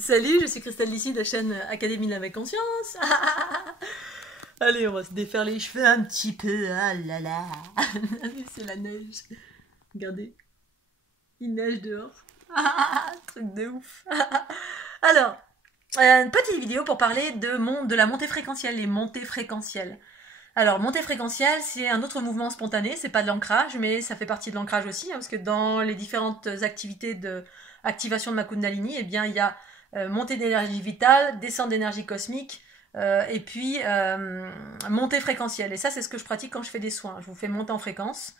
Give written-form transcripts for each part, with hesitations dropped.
Salut, je suis Christelle d'ici de la chaîne Académie de la Vraie Conscience. Allez, on va se défaire les cheveux un petit peu. Ah là là. C'est la neige. Regardez. Il neige dehors. Truc de ouf. Alors, une petite vidéo pour parler de la montée fréquentielle, les montées fréquentielles. Alors, montée fréquentielle, c'est un autre mouvement spontané, c'est pas de l'ancrage, mais ça fait partie de l'ancrage aussi, hein, parce que dans les différentes activités de activation de ma Kundalini, eh bien, il y a montée d'énergie vitale, descente d'énergie cosmique, et puis montée fréquentielle. Et ça, c'est ce que je pratique quand je fais des soins. Je vous fais monter en fréquence,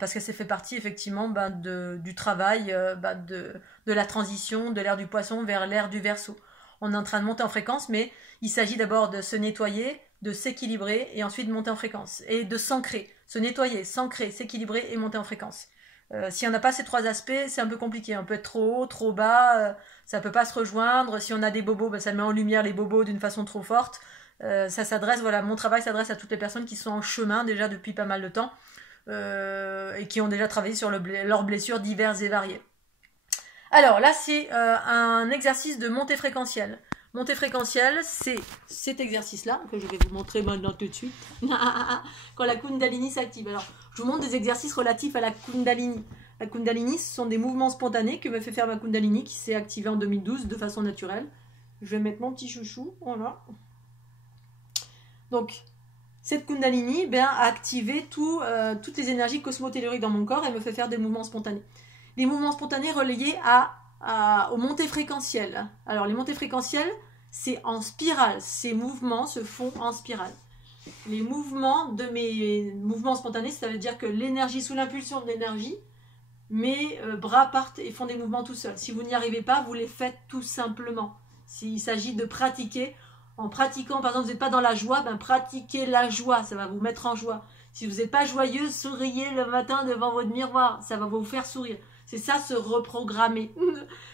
parce que ça fait partie effectivement du travail, de la transition de l'ère du poisson vers l'ère du Verseau. On est en train de monter en fréquence, mais il s'agit d'abord de se nettoyer, de s'équilibrer et ensuite de monter en fréquence. Et de s'ancrer, se nettoyer, s'ancrer, s'équilibrer et monter en fréquence. Si on n'a pas ces trois aspects, c'est un peu compliqué. On peut être trop haut, trop bas, ça ne peut pas se rejoindre. Si on a des bobos, ça met en lumière les bobos d'une façon trop forte. Ça s'adresse, voilà, mon travail s'adresse à toutes les personnes qui sont en chemin déjà depuis pas mal de temps et qui ont déjà travaillé sur leurs blessures diverses et variées. Alors là, c'est un exercice de montée fréquentielle. Montée fréquentielle, c'est cet exercice-là, que je vais vous montrer maintenant tout de suite, quand la Kundalini s'active. Alors, je vous montre des exercices relatifs à la Kundalini. La Kundalini, ce sont des mouvements spontanés que me fait faire ma Kundalini, qui s'est activée en 2012 de façon naturelle. Je vais mettre mon petit chouchou, voilà. Donc, cette Kundalini a activé toutes les énergies cosmotelluriques dans mon corps et me fait faire des mouvements spontanés. Les mouvements spontanés reliés aux montées fréquentielles. Alors, les montées fréquentielles, c'est en spirale. Ces mouvements se font en spirale. Les mouvements de mes mouvements spontanés, ça veut dire que l'énergie, sous l'impulsion de l'énergie, mes bras partent et font des mouvements tout seuls. Si vous n'y arrivez pas, vous les faites tout simplement. S'il s'agit de pratiquer, en pratiquant, par exemple, vous n'êtes pas dans la joie, pratiquez la joie, ça va vous mettre en joie. Si vous n'êtes pas joyeuse, souriez le matin devant votre miroir, ça va vous faire sourire. C'est ça, se reprogrammer.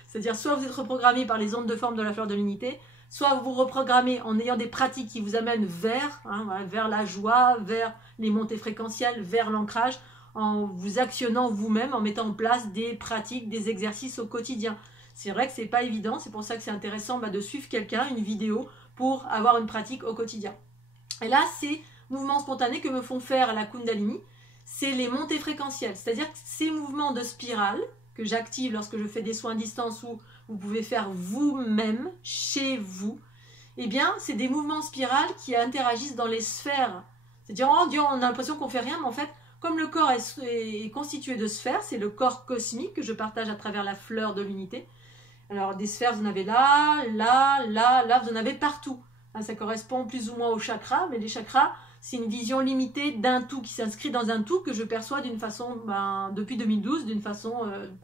C'est-à-dire, soit vous êtes reprogrammé par les ondes de forme de la fleur de l'unité, soit vous reprogrammez en ayant des pratiques qui vous amènent vers la joie, vers les montées fréquentielles, vers l'ancrage, en vous actionnant vous-même, en mettant en place des pratiques, des exercices au quotidien. C'est vrai que c'est pas évident, c'est pour ça que c'est intéressant de suivre quelqu'un, une vidéo, pour avoir une pratique au quotidien. Et là, ces mouvements spontanés que me font faire la Kundalini, c'est les montées fréquentielles, c'est-à-dire ces mouvements de spirale que j'active lorsque je fais des soins à distance ou vous pouvez faire vous-même, chez vous, eh bien, c'est des mouvements spirales qui interagissent dans les sphères. C'est-à-dire, oh Dieu, on a l'impression qu'on fait rien, mais en fait, comme le corps est constitué de sphères, c'est le corps cosmique que je partage à travers la fleur de l'unité. Alors, des sphères, vous en avez là, vous en avez partout. Ça correspond plus ou moins aux chakras, mais les chakras, c'est une vision limitée d'un tout qui s'inscrit dans un tout que je perçois d'une façon, depuis 2012, d'une façon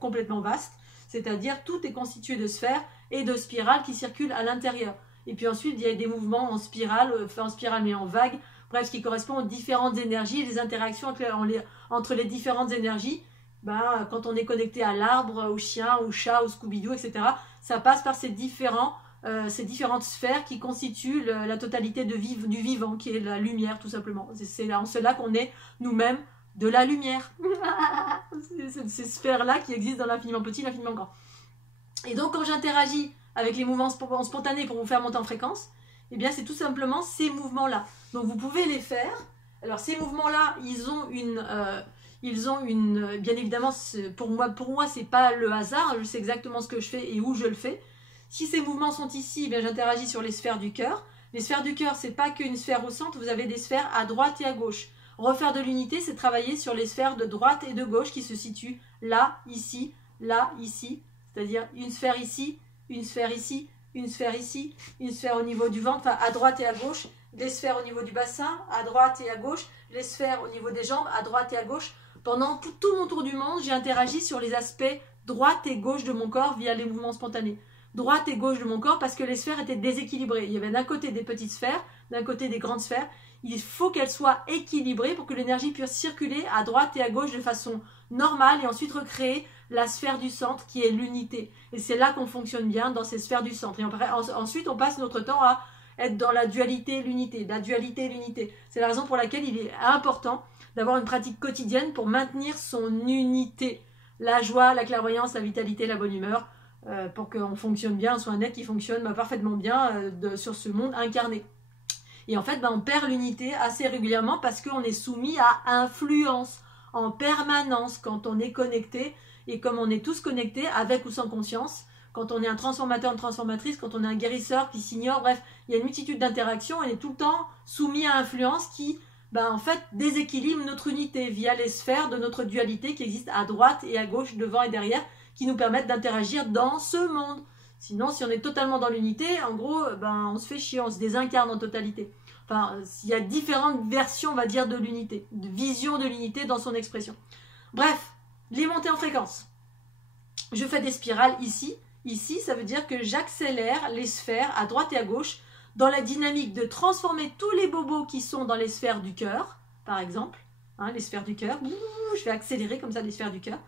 complètement vaste. C'est-à-dire, tout est constitué de sphères et de spirales qui circulent à l'intérieur. Et puis ensuite, il y a des mouvements en spirale mais en vague, bref, ce qui correspond aux différentes énergies et les interactions entre les différentes énergies. Quand on est connecté à l'arbre, au chien, au chat, au Scooby-Doo, etc., ça passe par ces différentes sphères qui constituent la totalité du vivant, qui est la lumière, tout simplement. C'est en cela qu'on est nous-mêmes de la lumière. Ces sphères-là qui existent dans l'infiniment petit, l'infiniment grand. Et donc, quand j'interagis avec les mouvements spontanés pour vous faire monter en fréquence, eh bien, c'est tout simplement ces mouvements-là. Donc, vous pouvez les faire. Alors, ces mouvements-là, ils ont bien évidemment, pour moi, c'est pas le hasard. Je sais exactement ce que je fais et où je le fais. Si ces mouvements sont ici, eh j'interagis sur les sphères du cœur. Les sphères du cœur, c'est pas qu'une sphère au centre, vous avez des sphères à droite et à gauche. Refaire de l'unité, c'est travailler sur les sphères de droite et de gauche qui se situent là, ici, c'est-à-dire une sphère ici, une sphère ici, une sphère ici, une sphère au niveau du ventre, à droite et à gauche, des sphères au niveau du bassin, à droite et à gauche, les sphères au niveau des jambes, à droite et à gauche. Pendant tout mon tour du monde, j'ai interagi sur les aspects droite et gauche de mon corps via les mouvements spontanés. Droite et gauche de mon corps parce que les sphères étaient déséquilibrées. Il y avait d'un côté des petites sphères, d'un côté des grandes sphères. Il faut qu'elles soient équilibrées pour que l'énergie puisse circuler à droite et à gauche de façon normale et ensuite recréer la sphère du centre qui est l'unité. Et c'est là qu'on fonctionne bien, dans ces sphères du centre. Et ensuite, on passe notre temps à être dans la dualité et l'unité. La dualité et l'unité. C'est la raison pour laquelle il est important d'avoir une pratique quotidienne pour maintenir son unité. La joie, la clairvoyance, la vitalité, la bonne humeur, pour qu'on fonctionne bien, soit un être qui fonctionne parfaitement bien sur ce monde incarné. Et en fait, on perd l'unité assez régulièrement parce qu'on est soumis à influence en permanence quand on est connecté. Et comme on est tous connectés, avec ou sans conscience, quand on est un transformateur, une transformatrice, quand on est un guérisseur qui s'ignore, bref, il y a une multitude d'interactions, on est tout le temps soumis à influence qui, en fait, déséquilibre notre unité via les sphères de notre dualité qui existent à droite et à gauche, devant et derrière, qui nous permettent d'interagir dans ce monde. Sinon, si on est totalement dans l'unité, en gros, on se fait chier, on se désincarne en totalité. Enfin, il y a différentes versions, on va dire, de l'unité, de vision de l'unité dans son expression. Bref, les montées en fréquence. Je fais des spirales ici. Ici, ça veut dire que j'accélère les sphères à droite et à gauche dans la dynamique de transformer tous les bobos qui sont dans les sphères du cœur, par exemple. Hein, les sphères du cœur. Je vais accélérer comme ça les sphères du cœur.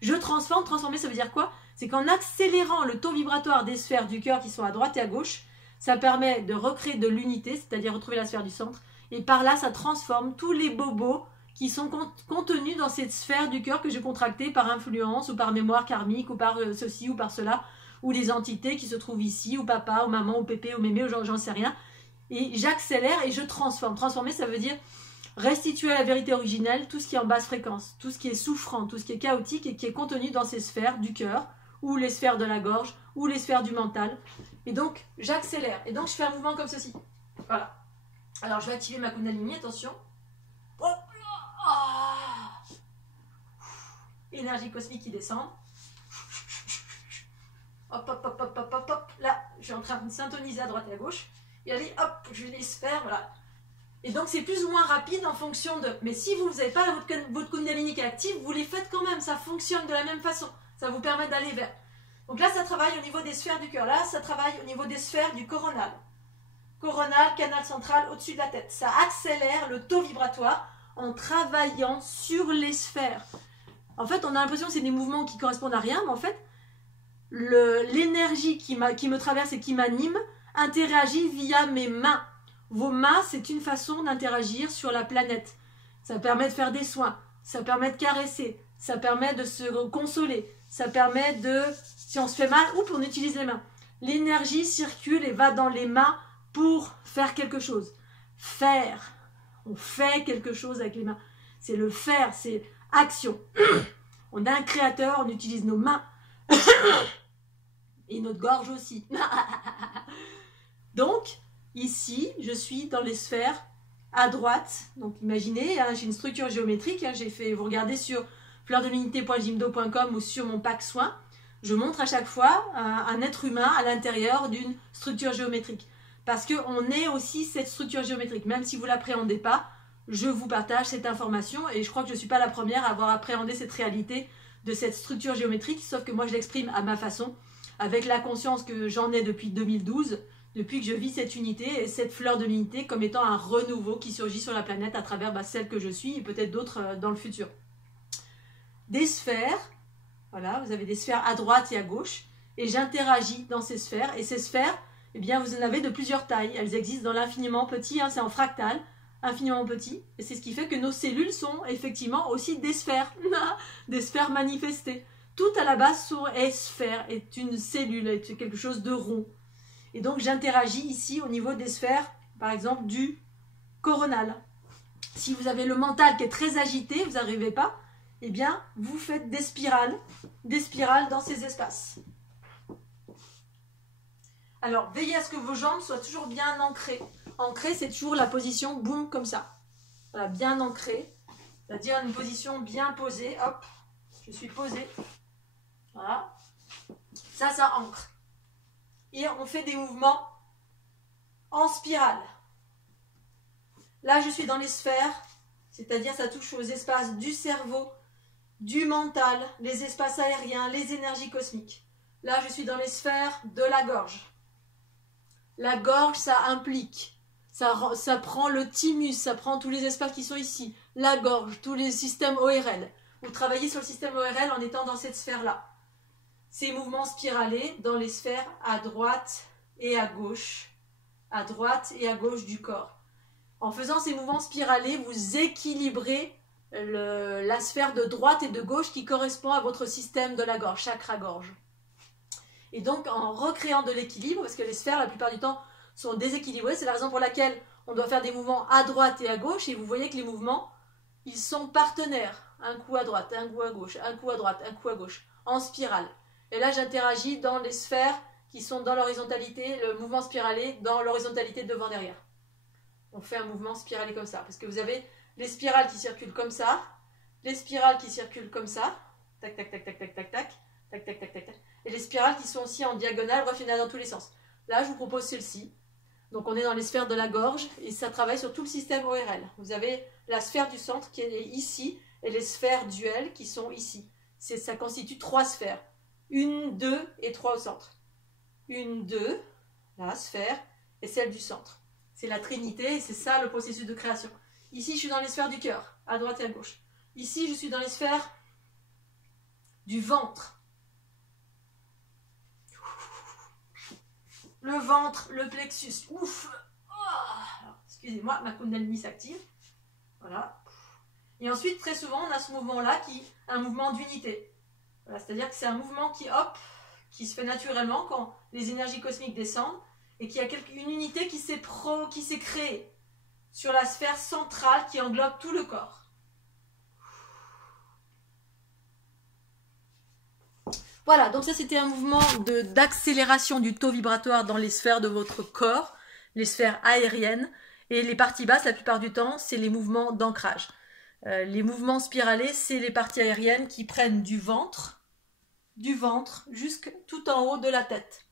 Je transforme. Transformer, ça veut dire quoi? C'est qu'en accélérant le taux vibratoire des sphères du cœur qui sont à droite et à gauche, ça permet de recréer de l'unité, c'est-à-dire retrouver la sphère du centre. Et par là, ça transforme tous les bobos qui sont contenus dans cette sphère du cœur que j'ai contractée par influence ou par mémoire karmique ou par ceci ou par cela, ou les entités qui se trouvent ici, ou papa, ou maman, ou pépé, ou mémé, ou j'en sais rien. Et j'accélère et je transforme. Transformer, ça veut dire restituer à la vérité originelle tout ce qui est en basse fréquence, tout ce qui est souffrant, tout ce qui est chaotique et qui est contenu dans ces sphères du cœur, ou les sphères de la gorge, ou les sphères du mental. Et donc, j'accélère. Et donc, je fais un mouvement comme ceci. Voilà. Alors, je vais activer ma Kundalini, attention. Hop là. Ah. Énergie cosmique qui descend. Hop, hop, hop, hop, hop, hop, hop. Là, je suis en train de syntoniser à droite et à gauche. Et allez, hop, je vais les sphères, voilà. Et donc, c'est plus ou moins rapide en fonction de... Mais si vous n'avez pas votre Kundalini qui est active, vous les faites quand même. Ça fonctionne de la même façon. Ça vous permet d'aller vers... Donc là, ça travaille au niveau des sphères du cœur. Là, ça travaille au niveau des sphères du coronal. Coronal, canal central, au-dessus de la tête. Ça accélère le taux vibratoire en travaillant sur les sphères. En fait, on a l'impression que c'est des mouvements qui correspondent à rien, mais en fait, l'énergie qui me traverse et qui m'anime interagit via mes mains. Vos mains, c'est une façon d'interagir sur la planète. Ça permet de faire des soins, ça permet de caresser, ça permet de se consoler, ça permet de, si on se fait mal, on utilise les mains. L'énergie circule et va dans les mains pour faire quelque chose. Faire. On fait quelque chose avec les mains. C'est le faire, c'est action. On a un créateur, on utilise nos mains. Et notre gorge aussi. Donc, ici, je suis dans les sphères à droite. Donc, imaginez, j'ai une structure géométrique. Vous regardez sur fleurdelunité.jimdo.com ou sur mon pack soin. Je montre à chaque fois un être humain à l'intérieur d'une structure géométrique. Parce qu'on est aussi cette structure géométrique. Même si vous ne l'appréhendez pas, je vous partage cette information. Et je crois que je ne suis pas la première à avoir appréhendé cette réalité de cette structure géométrique. Sauf que moi, je l'exprime à ma façon, avec la conscience que j'en ai depuis 2012, depuis que je vis cette unité et cette fleur de l'unité comme étant un renouveau qui surgit sur la planète à travers celle que je suis et peut-être d'autres dans le futur. Des sphères, voilà, vous avez des sphères à droite et à gauche, et j'interagis dans ces sphères. Et ces sphères, eh bien, vous en avez de plusieurs tailles. Elles existent dans l'infiniment petit, c'est en fractal, infiniment petit. Et c'est ce qui fait que nos cellules sont effectivement aussi des sphères manifestées. Tout à la base est sphère, est une cellule, est quelque chose de rond. Et donc j'interagis ici au niveau des sphères, par exemple du coronal. Si vous avez le mental qui est très agité, vous n'arrivez pas, eh bien vous faites des spirales dans ces espaces. Alors veillez à ce que vos jambes soient toujours bien ancrées. Ancrées, c'est toujours la position boum comme ça. Voilà, bien ancrée, c'est-à-dire une position bien posée. Hop, je suis posée. Voilà, ça ancre. Et on fait des mouvements en spirale. Là, je suis dans les sphères, c'est-à-dire ça touche aux espaces du cerveau, du mental, les espaces aériens, les énergies cosmiques. Là, je suis dans les sphères de la gorge. La gorge, ça implique, ça prend le thymus, ça prend tous les espaces qui sont ici, la gorge, tous les systèmes ORL. Vous travaillez sur le système ORL en étant dans cette sphère-là. Ces mouvements spiralés dans les sphères à droite et à gauche du corps. En faisant ces mouvements spiralés, vous équilibrez la sphère de droite et de gauche qui correspond à votre système de la gorge, chakra-gorge. Et donc en recréant de l'équilibre, parce que les sphères la plupart du temps sont déséquilibrées, c'est la raison pour laquelle on doit faire des mouvements à droite et à gauche, et vous voyez que les mouvements, ils sont partenaires. Un coup à droite, un coup à gauche, un coup à droite, un coup à gauche, en spirale. Et là j'interagis dans les sphères qui sont dans l'horizontalité, le mouvement spiralé dans l'horizontalité devant-derrière. On fait un mouvement spiralé comme ça, parce que vous avez les spirales qui circulent comme ça, les spirales qui circulent comme ça, tac, tac, tac, tac, tac, tac, tac, tac, tac, tac, tac, tac, et les spirales qui sont aussi en diagonale, bref, il y en a dans tous les sens. Là, je vous propose celle-ci. Donc, on est dans les sphères de la gorge, et ça travaille sur tout le système ORL. Vous avez la sphère du centre qui est ici, et les sphères duelles qui sont ici. Ça constitue 3 sphères. 1, 2 et 3 au centre. 1, 2, la sphère, et celle du centre. C'est la trinité, et c'est ça le processus de création. Ici, je suis dans les sphères du cœur, à droite et à gauche. Ici, je suis dans les sphères du ventre. Le ventre, le plexus. Ouf. Oh, excusez-moi, ma Kundalini s'active. Voilà. Et ensuite, très souvent, on a ce mouvement-là qui est un mouvement d'unité. Voilà, c'est-à-dire que c'est un mouvement qui, hop, qui se fait naturellement quand les énergies cosmiques descendent et qu'il y a une unité qui s'est créée sur la sphère centrale qui englobe tout le corps. Voilà, donc ça c'était un mouvement d'accélération du taux vibratoire dans les sphères de votre corps, les sphères aériennes, et les parties basses, la plupart du temps, c'est les mouvements d'ancrage. Les mouvements spiralés, c'est les parties aériennes qui prennent du ventre jusque tout en haut de la tête.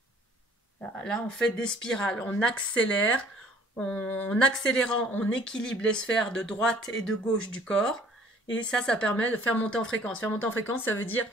Là, on fait des spirales, on accélère, en accélérant, on équilibre les sphères de droite et de gauche du corps, et ça permet de faire monter en fréquence. Faire monter en fréquence, ça veut dire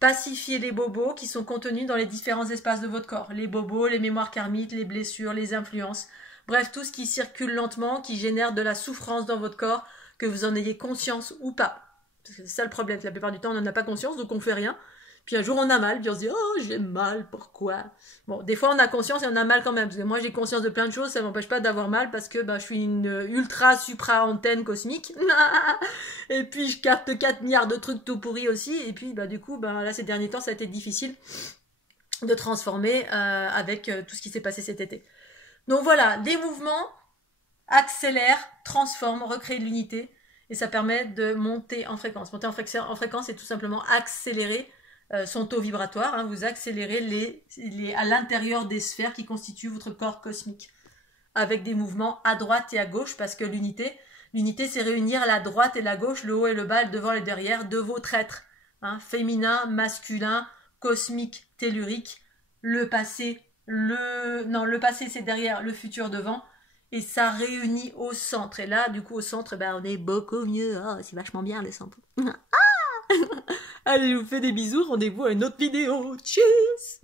pacifier les bobos qui sont contenus dans les différents espaces de votre corps. Les bobos, les mémoires karmiques, les blessures, les influences. Bref, tout ce qui circule lentement, qui génère de la souffrance dans votre corps, que vous en ayez conscience ou pas. Parce que c'est ça le problème. La plupart du temps, on n'en a pas conscience, donc on fait rien. Puis un jour, on a mal, puis on se dit « Oh, j'ai mal, pourquoi ?» Bon, des fois, on a conscience et on a mal quand même. Parce que moi, j'ai conscience de plein de choses, ça ne m'empêche pas d'avoir mal parce que je suis une ultra supra-antenne cosmique. Et puis, je capte 4 milliards de trucs tout pourris aussi. Et puis, du coup, là, ces derniers temps, ça a été difficile de transformer avec tout ce qui s'est passé cet été. Donc voilà, les mouvements accélèrent, transforment, recréent de l'unité. Et ça permet de monter en fréquence. Monter en fréquence, c'est tout simplement accélérer son taux vibratoire, hein, vous accélérez à l'intérieur des sphères qui constituent votre corps cosmique, avec des mouvements à droite et à gauche, parce que l'unité c'est réunir la droite et la gauche, le haut et le bas, le devant et le derrière de votre être, hein, féminin, masculin, cosmique, tellurique, le passé c'est derrière, le futur devant, et ça réunit au centre, et là du coup au centre, on est beaucoup mieux, oh, c'est vachement bien le centre. Allez, je vous fais des bisous, rendez-vous à une autre vidéo. Tchuss.